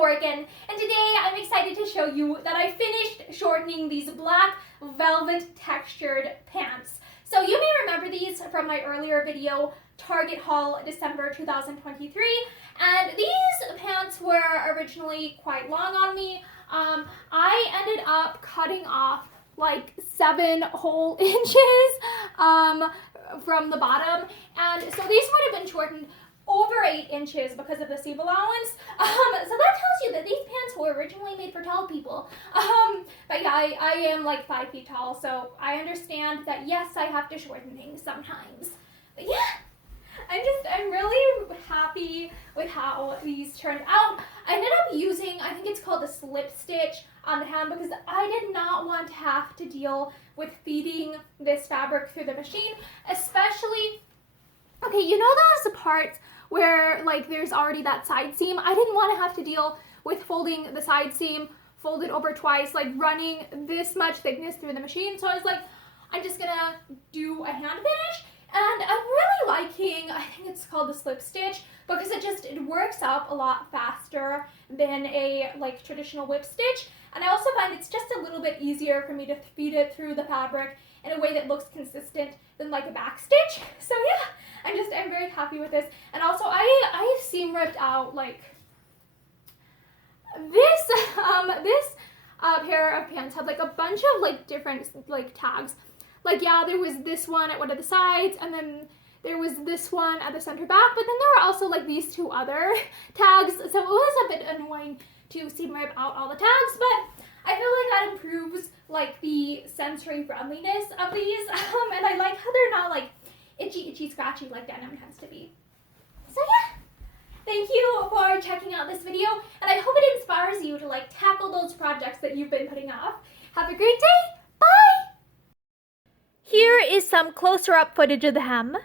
Morgan, and today I'm excited to show you that I finished shortening these black velvet textured pants. So you may remember these from my earlier video, Target haul December 2023, and these pants were originally quite long on me. I ended up cutting off like 7 whole inches from the bottom, and so these would have been shortened over 8 inches because of the seam allowance. So that tells you that these pants were originally made for tall people. But yeah, I am like 5 feet tall, so I understand that yes, I have to shorten things sometimes. But yeah, I'm really happy with how these turned out. I ended up using, I think it's called a slip stitch on the hem because I did not want to have to deal with feeding this fabric through the machine, especially, okay, you know those parts where like there's already that side seam? I didn't want to have to deal with folding the side seam, fold it over twice, like running this much thickness through the machine. So I was like, I'm just gonna do a hand finish. And I'm really liking, I think it's called the slip stitch, because it works up a lot faster than a like traditional whip stitch. And I also find it's just a little bit easier for me to feed it through the fabric in a way that looks consistent than like a back stitch. So yeah, I'm very happy with this. And also I seam ripped out like this pair of pants had like a bunch of like different like tags. Like yeah, there was this one at one of the sides, and then there was this one at the center back, but then there were also like these 2 other tags, so it was a bit annoying to seam rip out all the tags, but I feel like that improves like the sensory friendliness of these, and I like how they're not like itchy, scratchy like denim tends to be. So yeah, thank you for checking out this video, and I hope it inspires you to like tackle those projects that you've been putting off. Have a great day, bye! Here is some closer up footage of the hem.